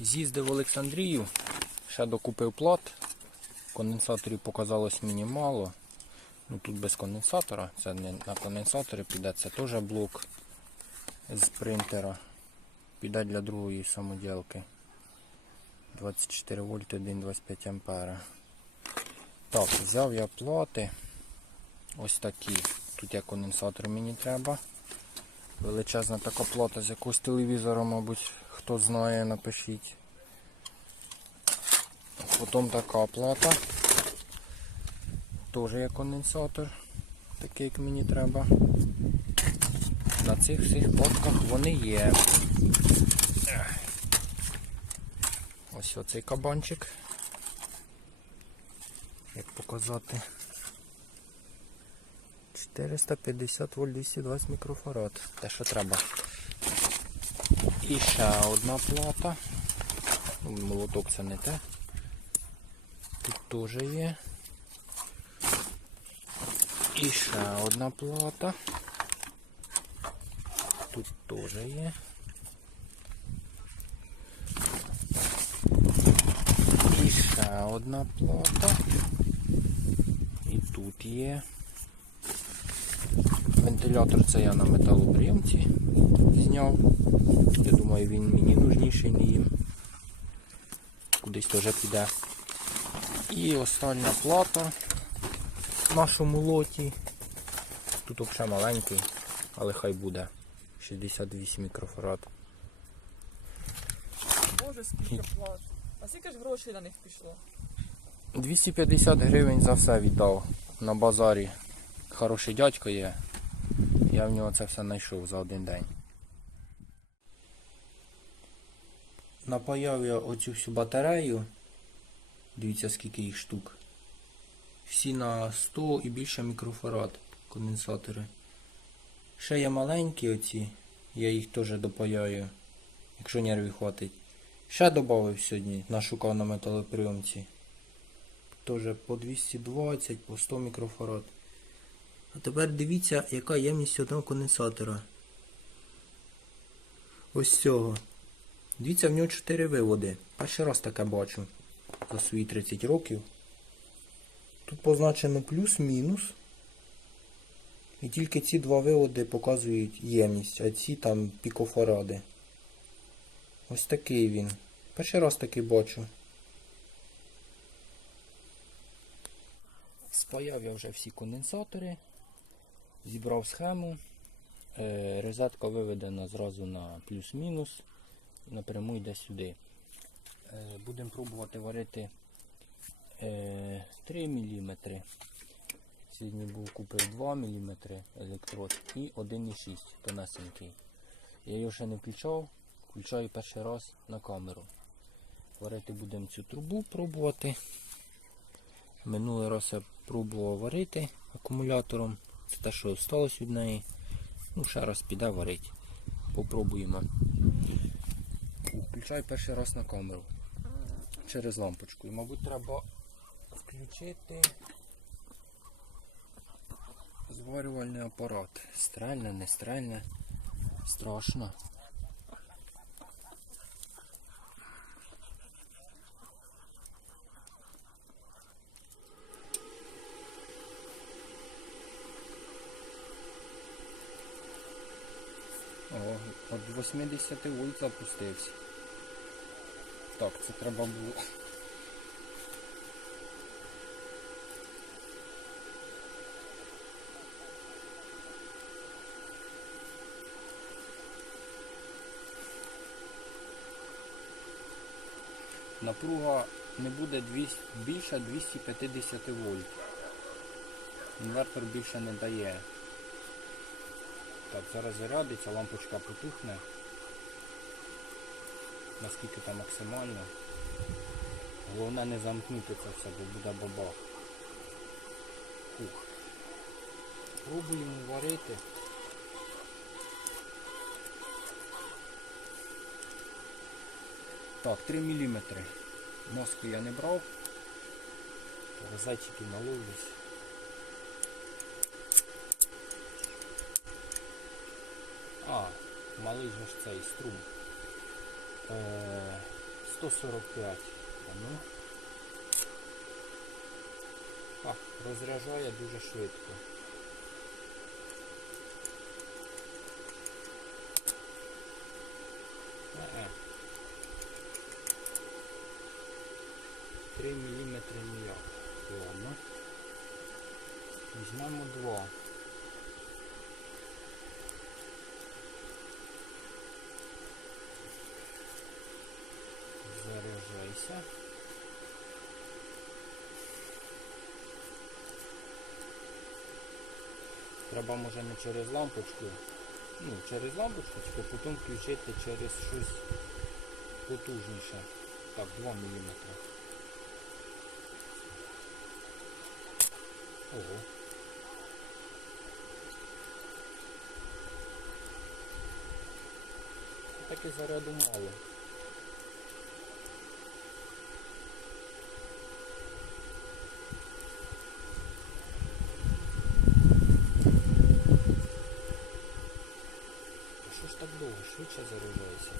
З'їздив в Олександрію, ще докупив плат. Конденсаторів показалось мені мало. Ну, тут без конденсатора, це не на конденсаторі піде, це теж блок з принтера. Піде для другої самоділки. 24 вольти 1,25 ампера. Так, взяв я плати. Ось такі. Тут є конденсатор мені треба. Величезна така плата з якогось телевізора, мабуть, хто знає, напишіть. Потім така плата. Теж є конденсатор, такий як мені треба. На цих всіх платках вони є. Ось оцей кабанчик. Як показати? 450 вольт 220 мікрофарад. Те, що треба. І ще одна плата. Молоток це не те. Тут теж є. І ще одна плата. Тут теж є. І ще одна плата. І тут є. Вентилятор це я на металоприйомці зняв. Я думаю, він мені нужніший не їм. Кудись теж піде. І остання плата в нашому лоті. Тут взагалі маленький, але хай буде. 68 мікрофарад. Боже, скільки плат. А скільки ж грошей на них пішло? 250 гривень за все віддав на базарі. Хороший дядько є. Я в нього це все знайшов за один день. Напаяв я оцю всю батарею. Дивіться скільки їх штук. Всі на 100 і більше мікрофарад конденсатори. Ще є маленькі оці, я їх теж допаяю, якщо нервів хватить. Ще додав сьогодні, нашукав на металоприйомці. Теж по 220, по 100 мікрофарад. А тепер дивіться, яка ємність одного конденсатора. Ось цього. Дивіться, в нього 4 виводи. Перший раз таке бачу за свої 30 років. Тут позначено плюс-мінус. І тільки ці два виводи показують ємність, а ці там пікофаради. Ось такий він. Перший раз такий бачу. Спаяв я вже всі конденсатори, зібрав схему. Е, Розетка виведена зразу на плюс-мінус. Напряму йде сюди. Е, Будемо пробувати варити е, 3 мм. Сьогодні був купив 2 мм електрод і 1,6 тонесенький. Я його ще не включав, включаю перший раз на камеру. Варити будемо цю трубу пробувати. Минулий раз я пробував варити акумулятором. Це те, що залишилось від неї. Ну, ще раз піде варити. Попробуємо. Включаю перший раз на камеру. Через лампочку. І, мабуть, треба включити зварювальний апарат. Стрельне, не стрельне. Страшно. О, от 80 вольт запустився. Так, це треба було. Напруга не буде 200, більше 250 вольт. Інвертор більше не дає. Так, зараз зарядиться, лампочка потухне. Наскільки там максимально. Головне не замкнути це все, бо буде бабах. Ух. Пробуємо варити. Так, 3 мм. Мозку я не брав. Зайчики наловлюсь. А, малий ж цей струм. Е, 145. А ну. А, розряджає дуже швидко. Е-е. 3 мм ніяк. Ладно. Візьмемо 2. Заряджайся. Треба може не через лампочку, ну, через лампочку, тільки потім включити через щось потужніше. Так, 2 мм. Ого. І заряду мало. А що ж так довго? Швидше заряджається.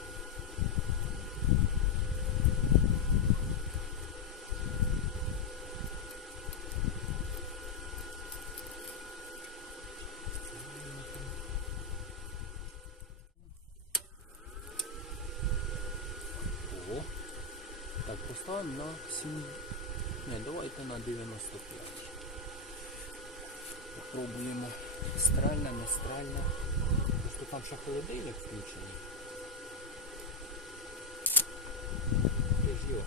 Ого. Поставимо на 7. Не, давайте на 95. Попробуємо. Стрельна, не стрельна. Просто там ще холодильник включений. Де ж його?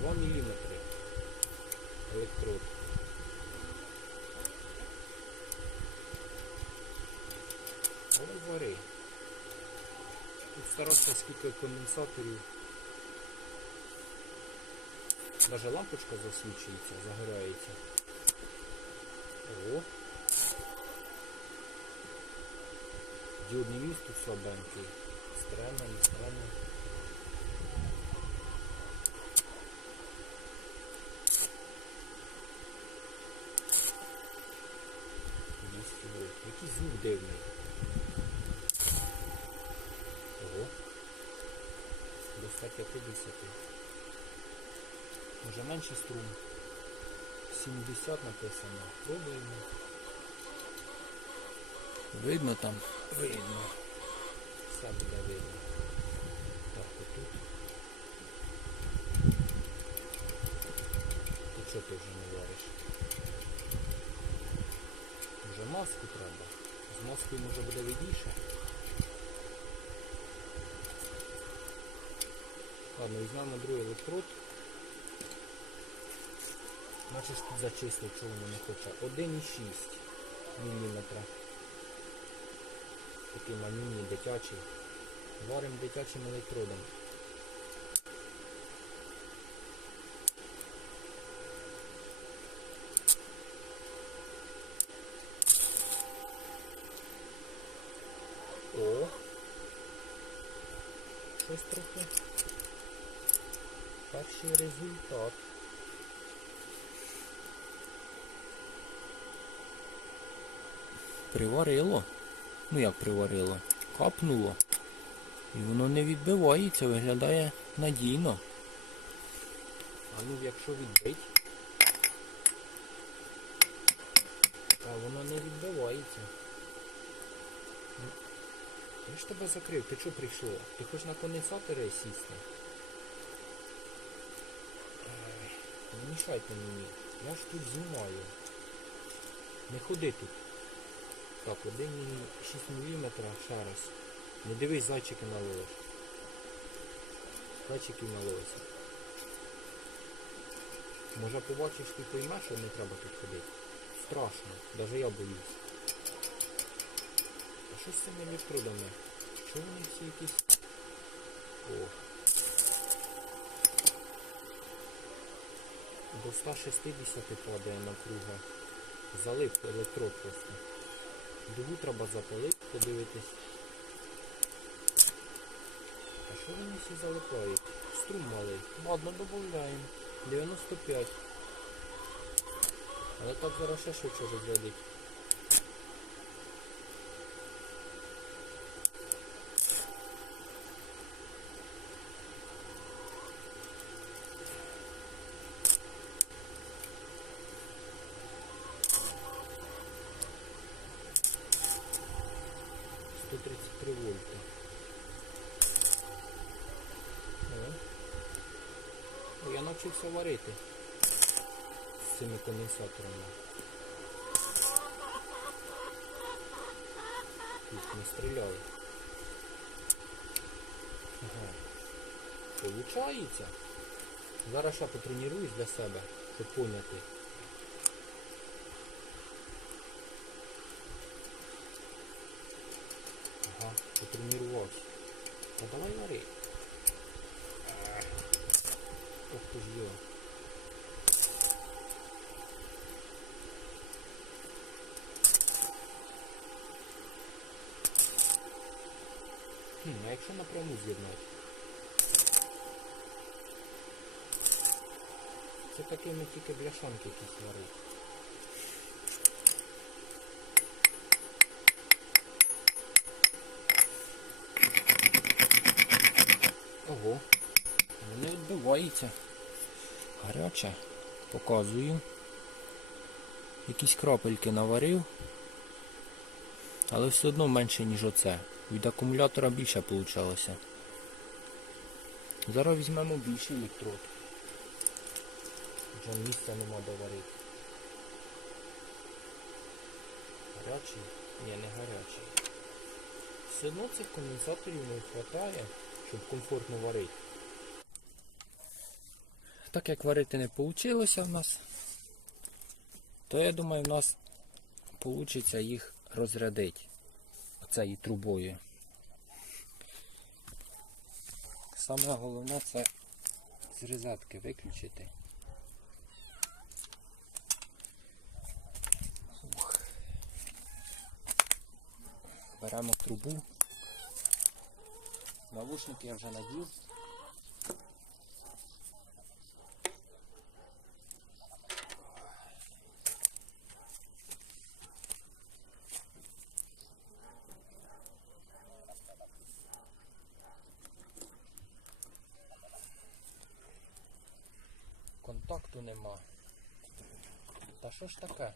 2 мм. Електрод. Ой, вари. Старався скільки конденсаторів. Даже лампочка засвічується, загорається. О. Діодний міст тут слабенький. Стрельно, не. Двісті. Який звук дивний. Хотя 50. Уже менше струм. 70 написано. Пробуємо. Видно там? Видно. Все буде видно. Так, отут. Тут що ти вже не вариш? Вже маску треба. З маскою може буде видніше. Ладно, візьмемо другий електрод. Бачиш, тут зачислив, чого воно не хоче. 1,6 мм. Такий манюній дитячий. Варимо дитячим електродом. О! Щось трохи. Перший результат. Приварило. Ну як приварило? Капнуло. І воно не відбивається, виглядає надійно. А ну якщо відбить. А воно не відбивається. Ну, Я ж тебе закрив, ти що прийшло? Ти хочеш на конденсатори сісти? Не мішайте мені. Я ж тут знімаю. Не ходи тут. Так, 1,6 мм ще раз. Не дивись, зайчики налилось. Зайчиків налилося. Може побачиш ти поймеш, що не треба тут ходити. Страшно, навіть я боюсь. А що з цими електродами? Чого вони всі якісь... О. До 160 падає напруга. Залив електрод просто. Дугу треба запалити, подивитись. А що вони всі залипають? Струм малий. Ладно, додаємо. 95. Але так зараз ще швидше розрядить. 23 вольти. О. О, я навчився варити з цими конденсаторами. Тут не стріляли. Ага. Получається. Зараз я потренуюсь для себе, щоб поняти. Ага, потренувався. Та давай вари. Ах. Ох ти. Хм, а якщо напряму з'єднати? Це такими тільки бляшанки якісь варить. Ого, не відбивається. Гаряче. Показую. Якісь крапельки наварив. Але все одно менше, ніж оце. Від акумулятора більше вийшло. Зараз візьмемо більший електрод. Вже місця нема де варити. Гарячий? Ні, не гарячий. Все одно цих конденсаторів не вистачає, щоб комфортно варити. Так як варити не вийшло в нас, то я думаю в нас вийде їх розрядити оцею трубою. Саме головне це з розетки виключити. Беремо трубу. Навушники я вже надів. Нема. Та що ж таке?